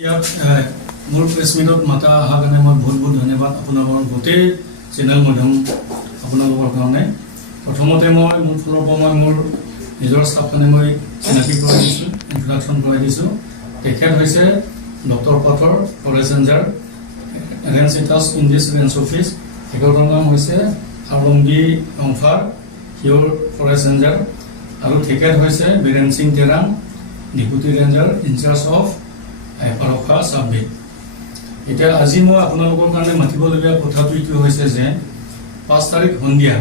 ইয়াত মোৰ প্ৰেছ মিটত মাতা অহাৰ কাৰণে মই বহুত বহুত ধন্যবাদ আপোনালোকৰ গোটেই চেনেল মাধ্যম আপোনালোকৰ কাৰণে। প্ৰথমতে মই মোৰ ফালৰ পৰা মই মোৰ নিজৰ ষ্টাফখনে মই চিনাকি কৰাই দিছোঁ, ইন্ট্ৰডাকশ্যন কৰাই দিছোঁ। তেখেত হৈছে ডক্টৰ পাথৰ forest ranger range it's in this range office. তেখেতৰ নাম হৈছে Arongi Ongphar, here forest ranger. আৰু তেখেত হৈছে Biren Singh Terang, deputy ranger incharge of Parkha subbeat. এতিয়া আজি মই আপোনালোকৰ কাৰণে মাতিবলগীয়া কথাটো এইটো হৈছে যে 5 তাৰিখ সন্ধিয়া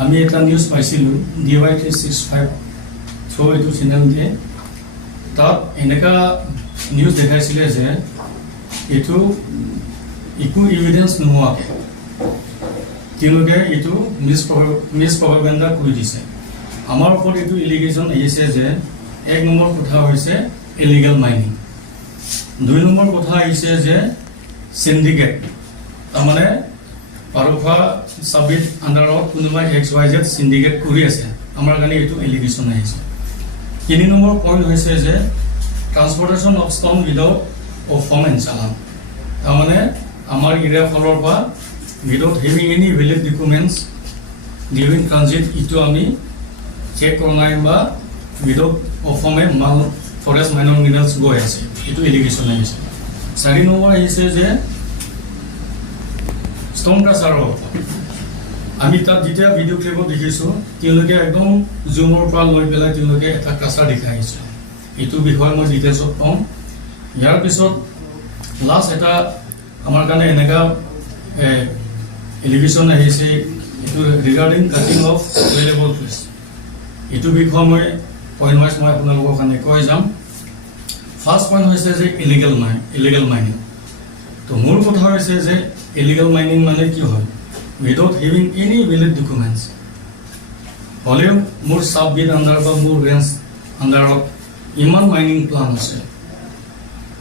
আমি এটা নিউজ পাইছিলোঁ DY365 থ্ৰু এইটো চেনেল দিয়ে। তাত এনেকুৱা নিউজ দেখাইছিলে যে এইটো একো এভিডেঞ্চ নোহোৱাকৈ তেওঁলোকে এইটো মিছ প্ৰপাগাণ্ডা কৰি দিছে। আমাৰ ওপৰত এইটো এলিগেশ্যন আহিছে যে 1 নম্বৰ কথা হৈছে ইলিগেল মাইনিং, 2 নম্বৰ কথা আহিছে যে সিন্ডিকেট, তাৰমানে পাৰখা চাববিট আণ্ডাৰত কোনোবাই XYZ সিন্ডিকেট কৰি আছে, আমাৰ কাৰণে এইটো এলিগেশ্যন আহিছে। 3 নম্বৰ পইণ্ট হৈছে যে transportation of stone without performance challan, তাৰমানে আমাৰ এৰিয়াৰ ফালৰ পৰা without having any valid documents during transit এইটো আমি চেক কৰা নাই বা উইদাউট পাৰফৰ্মে মাল ফৰেষ্ট মাইনৰ মিনাৰেলছ গৈ আছে, এইটো এলিগেশ্যন আহিছে। 4 নম্বৰ আহিছে যে ষ্টন ক্ৰাচাৰৰ আমি তাত যেতিয়া ভিডিঅ' ক্লিপত দেখিছোঁ তেওঁলোকে একদম জুমৰ পৰা লৈ পেলাই তেওঁলোকে এটা ক্ৰাচাৰ দেখাই আহিছে। এইটো বিষয়ে মই ডিটেইলছত কম। ইয়াৰ পিছত লাষ্ট এটা আমাৰ কাৰণে এনেকুৱা এলিগেশ্যন আহিছে, এইটো regarding cutting of available trees. এইটো বিষয়ে মই পইণ্ট ৱাইজ মই আপোনালোকৰ কাৰণে কৈ যাম। ফাৰ্ষ্ট পইণ্ট হৈছে যে ইলিগেল মাইনিং। তো মোৰ কথা হৈছে যে ইলিগেল মাইনিং মানে কি হয়, without having any valid documents. হ'লেও মোৰ চাববিট আণ্ডাৰ বা মোৰ ৰেঞ্জ আণ্ডাৰত ইমান মাইনিং প্লান আছে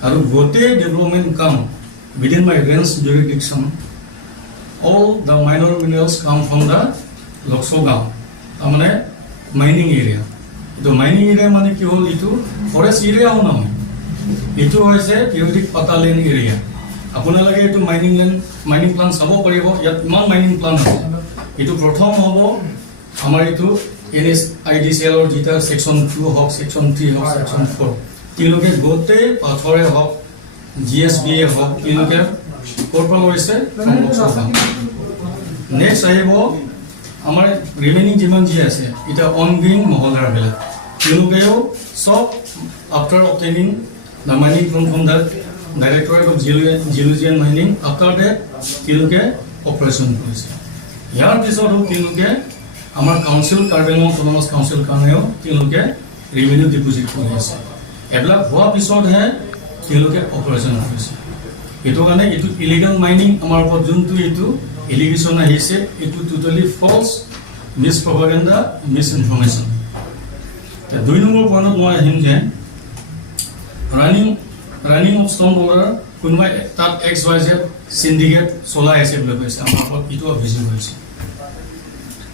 আৰু গোটেই ডেভেলপমেণ্ট কাম within my range jurisdiction, all the minor minerals come from the Lokso Gaon, তাৰমানে মাইনিং এৰিয়া। এইটো মাইনিং এৰিয়া মানে কি হ'ল, এইটো ফৰেষ্ট এৰিয়াও নহয়, এইটো হৈছে পিৰিয়ডিক পাতালেণ্ড এৰিয়া। আপোনালোকে এইটো মাইনিং প্লান চাব পাৰিব, ইয়াত ইমান মাইনিং প্লান আছে। এইটো প্ৰথম হ'ব আমাৰ এইটো NSIDCLৰ যিটা ছেকশ্যন 2 হওক, ছেকশ্যন 3 হওক, ছেকশ্যন 4, তেওঁলোকে গোটেই পাথৰে হওক, GSBA হওক, তেওঁলোকে ক'ৰ পৰা লৈছে, নেক্সট আহিব আমাৰ ৰিমেইনিং যিমান যি আছে এতিয়া অনগোয়িং মহলাৰবিলাক, তেওঁলোকেও চব after obtaining the mining from the directorate of geology and mining, after that তেওঁলোকে অপাৰেশ্যন কৰিছে। ইয়াৰ পিছতো তেওঁলোকে আমাৰ কাউন্সিল কাৰ্বেলং অট'নমাছ কাউন্সিল কাৰণেও তেওঁলোকে ৰেভিনিউ ডিপজিট কৰি আছে। এইবিলাক হোৱাৰ পিছতহে তেওঁলোকে অপাৰেশ্যন কৰিছে। এইটো কাৰণে এইটো ইলিগেল মাইনিং আমাৰ ওপৰত যোনটো এইটো এলিগেশ্যন আহিছে, এইটো টোটেলি ফল্ছ, মিছ প্ৰপাগাণ্ডা, মিছ ইনফৰ্মেশ্যন। 2 নম্বৰ পইণ্টত মই আহিম যে ৰানিং অফ ষ্টন বৰ্ডাৰ কোনোবাই তাত XYZ সিন্ডিকেট চলাই আছে বুলি কৈছে, আমাৰ ওপৰত এইটো অভিযোগ হৈছে।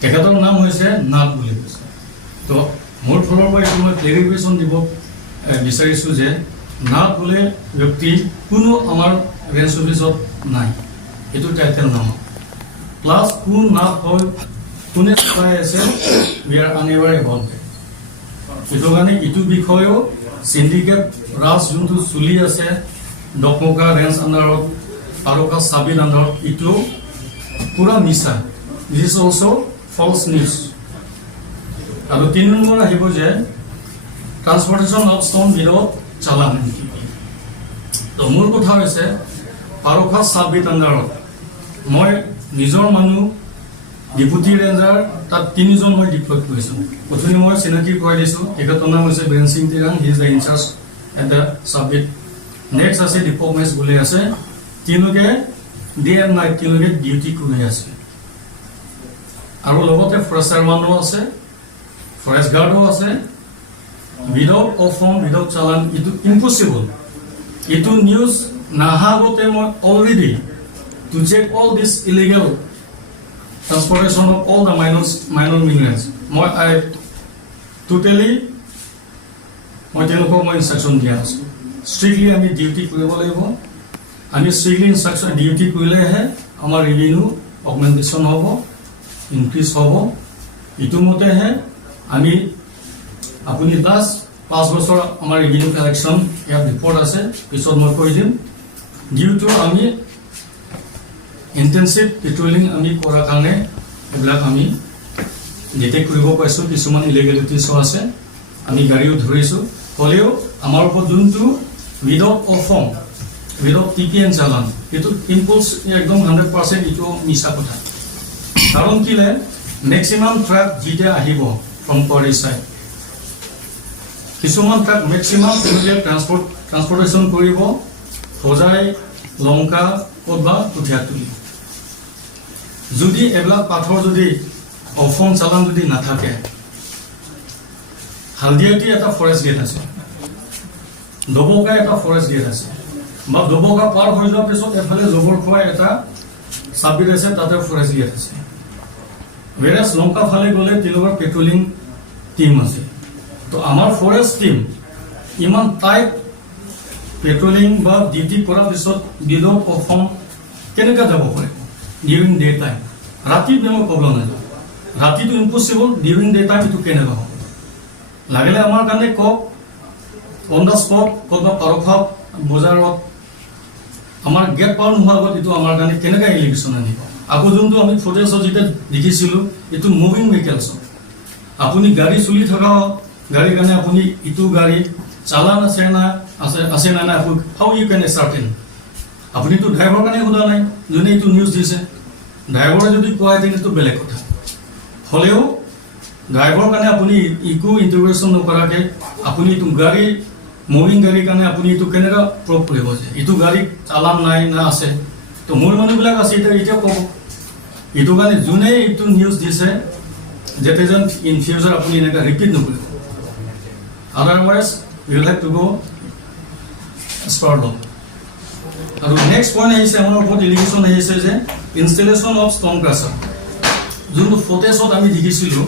তেখেতৰ নাম হৈছে নাথ বুলি কৈছে। তো মোৰ ফালৰ পৰা এইটো মই ক্লেৰিফিকেশ্যন দিব বিচাৰিছোঁ যে নাথ বোলে ব্যক্তি কোনো আমাৰ ৰেঞ্জ অফিচত নাই, এইটো টাইটেল নহয়। প্লাছ কোন নাথ হয়, কোনে চলাই আছে, উই আৰ আনএৱাৰ এবাউট ডেট। এইটো কাৰণে এইটো বিষয়েও সিন্ডিকেট ৰাজ যোনটো চলি আছে ডকমকা ৰেঞ্জ আণ্ডাৰত, পাৰখা চাববিট আণ্ডাৰত, এইটো পুৰা মিছা, this is also' false news. আৰু 3 নম্বৰ আহিব যে transportation of stone without challan. তো মোৰ কথা হৈছে পাৰখা চাববিট আণ্ডাৰত মই নিজৰ মানুহ ডেপুটি ৰেঞ্জাৰ তাত 3জন মই ডিপ্লয় কৰিছোঁ। প্ৰথমে মই চিনাকি কৰাই দিছোঁ, তেখেতৰ নাম হৈছে Biren Singh Terang, he is the incharge at the subbeat. Next আছে দীপক মেছ বুলি আছে, তেওঁলোকে ডে এণ্ড নাইট তেওঁলোকে ডিউটি কৰি আছে। আৰু লগতে ফৰেষ্টাৰ মানো আছে, ফৰেষ্ট গাৰ্ডো আছে। উইদাউট পাৰফৰ্ম, উইদাউট চালান, এইটো ইম্পচিবল। এইটো নিউজ নাহা আগতে মই already to check all this illegal transportation of all the minor minerals, মই টোটেলি তেওঁলোকক মই ইনষ্ট্ৰাকশ্যন দিয়া আছোঁ। ষ্ট্ৰিক্টলি আমি ডিউটি কৰিব লাগিব আমি ষ্ট্ৰিক্টলি ইনষ্ট্ৰাকশ্যন ডিউটি কৰিলেহে আমাৰ ৰেভিনিউ অগমেণ্টেশ্যন হ'ব ইনক্ৰিজ হ'ব ইটো মতেহে আমি আপুনি লাষ্ট 5 বছৰ আমাৰ ৰেভিনিউ কালেকশ্যন ইয়াত ৰিপৰ্ট আছে পিছত মই কৈ দিম ডিউ টু আমি ইণ্টেনচিভ পেট্ৰলিং আমি কৰাৰ কাৰণে এইবিলাক আমি ডিটেক্ট কৰিব পাৰিছোঁ কিছুমান ইলিগেলিটিছো আছে আমি গাড়ীও ধৰিছোঁ হ'লেও আমাৰ ওপৰত যোনটো উইদাউট অফৰ্ম উইদাউট টিপিএন চালান এইটো ইম্পলছ একদম 100% এইটো মিছা কথা কাৰণ কিলে মেক্সিমাম ট্ৰাক যেতিয়া আহিব ফ্ৰম কোৱাৰী চাইড কিছুমান ট্ৰাক মেক্সিমাম তেওঁলোকে ট্ৰান্সপৰ্টেশ্যন কৰিব হোজাই লংকা ক'তবা কঠীয়াতলি যদি এইবিলাক পাথৰ যদি অফৰ্ম চালান যদি নাথাকে হালদিয়াটি এটা ফৰেষ্ট গেট আছে দবকা এটা ফৰেষ্ট গেট আছে বা দবকা পাৰ হৈ যোৱাৰ পিছত এফালে জবৰখোৱা এটা চাবগেট আছে তাতে ফৰেষ্ট গেট আছে whereas লংকা ফালে গ'লে তেওঁলোকৰ পেট্ৰলিং টিম আছে তো আমাৰ ফৰেষ্ট টিম ইমান টাইট পেট্ৰলিং বা ডিউটি কৰাৰ পিছত বিদত অফৰ্ম কেনেকৈ যাব পাৰে ডিউৰিং ডে টাইম ৰাতি বেমাৰ প্ৰব্লেম নাই ৰাতিটো ইম্পচিবল ডিউৰিং ডে টাইম এইটো কেনেকৈ হ'ব লাগিলে আমাৰ কাৰণে কওক অন দ্য স্পট ক'ৰবাত পাৰখাপ বজাৰত আমাৰ গেট পাৰ নোহোৱাৰ আগত এইটো আমাৰ কাৰণে কেনেকৈ এলিগেশ্যন আনিব আকৌ যোনটো আমি ফুটেজত যেতিয়া দেখিছিলোঁ এইটো মুভিং ভেহিকেলছ আপুনি গাড়ী চলি থকা গাড়ীৰ কাৰণে আপুনি ইটো গাড়ী চালান আছে না আছে না নাই হাউ ইউ কেন চাৰ্টেন আপুনিতো ড্ৰাইভাৰৰ কাৰণে সোধা নাই যোনে এইটো নিউজ দিছে ড্ৰাইভাৰে যদি কোৱাই তেনেতো বেলেগ কথা হ'লেও ড্ৰাইভাৰৰ কাৰণে আপুনি ইকো ইণ্টিগ্ৰেশ্যন নকৰাকৈ আপুনি এইটো গাড়ী মুভিং গাড়ীৰ কাৰণে আপুনি এইটো কেনেকৈ প্ৰভ কৰিব যে এইটো গাড়ী চালান নাই না আছে তো মোৰ মানুহবিলাক আছে এতিয়া ক'ব এইটো কাৰণে যোনে এইটো নিউজ দিছে যাতে যেন ইন ফিউচাৰ আপুনি এনেকৈ ৰিপিট নকৰিব আদাৰৱাইজ উইল হেভ টু গ' ষ্টাৰ্ট লওঁ আৰু নেক্সট পইণ্ট আহিছে আমাৰ ওপৰত এলিগেশ্যন আহিছে যে ইনষ্টেলেশ্যন অফ ষ্টন ক্ৰাছাৰ যোনটো ফুটেজত আমি দেখিছিলোঁ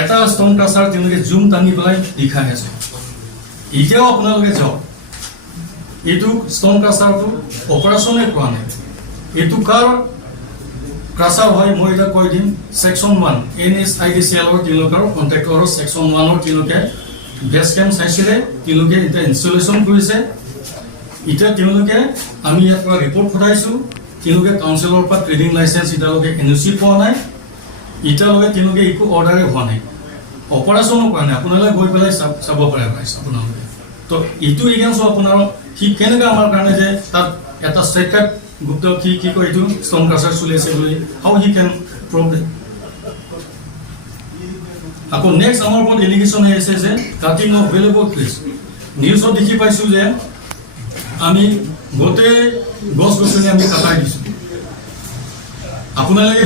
এটা ষ্টন ক্ৰাছাৰ তেওঁলোকে জুম টানি পেলাই দেখাই আছে এতিয়াও আপোনালোকে যাওক এইটো ষ্টন ক্ৰাছাৰটো অপাৰেশ্যনে কৰা নাই এইটো কাৰ ক্ৰাছাৰ হয় মই এটা কৈ দিম ছেকশ্যন 1 NSIDCL তেওঁলোকৰ কণ্ট্ৰেক্টৰৰ ছেকশ্যন 1 তেওঁলোকে বেছ কেম্প চাইছিলে তেওঁলোকে এতিয়া ইনষ্টলেশ্যন কৰিছে এতিয়া তেওঁলোকে আমি ইয়াৰ পৰা ৰিপৰ্ট পঠাইছোঁ তেওঁলোকে কাউন্সিলৰ পৰা ট্ৰেডিং লাইচেঞ্চ এতিয়ালৈকে NOC পোৱা নাই এতিয়ালৈকে তেওঁলোকে একো অৰ্ডাৰে হোৱা নাই অপাৰেশ্যনো কৰা নাই আপোনালোকে গৈ পেলাই চাব পাৰে আপোনালোকে তো এইটো এগেইনষ্ট আপোনাৰ সি কেনেকৈ আমাৰ কাৰণে যে তাত এটা ষ্ট্ৰেটকাট গুপ্ত কি কয় এইটো ষ্টন ক্ৰাছাৰ চলি আছে বুলি হাউ হি কেন প্ৰব্লেম আকৌ নেক্সট আমাৰ ওপৰত এলিগেশ্যন আহিছে যে কাটিং অফ ভেলুয়েবল ট্ৰিজ নিউজত দেখি পাইছোঁ যে আমি গোটেই গছ গছনি আমি কাটাই দিছোঁ আপোনালোকে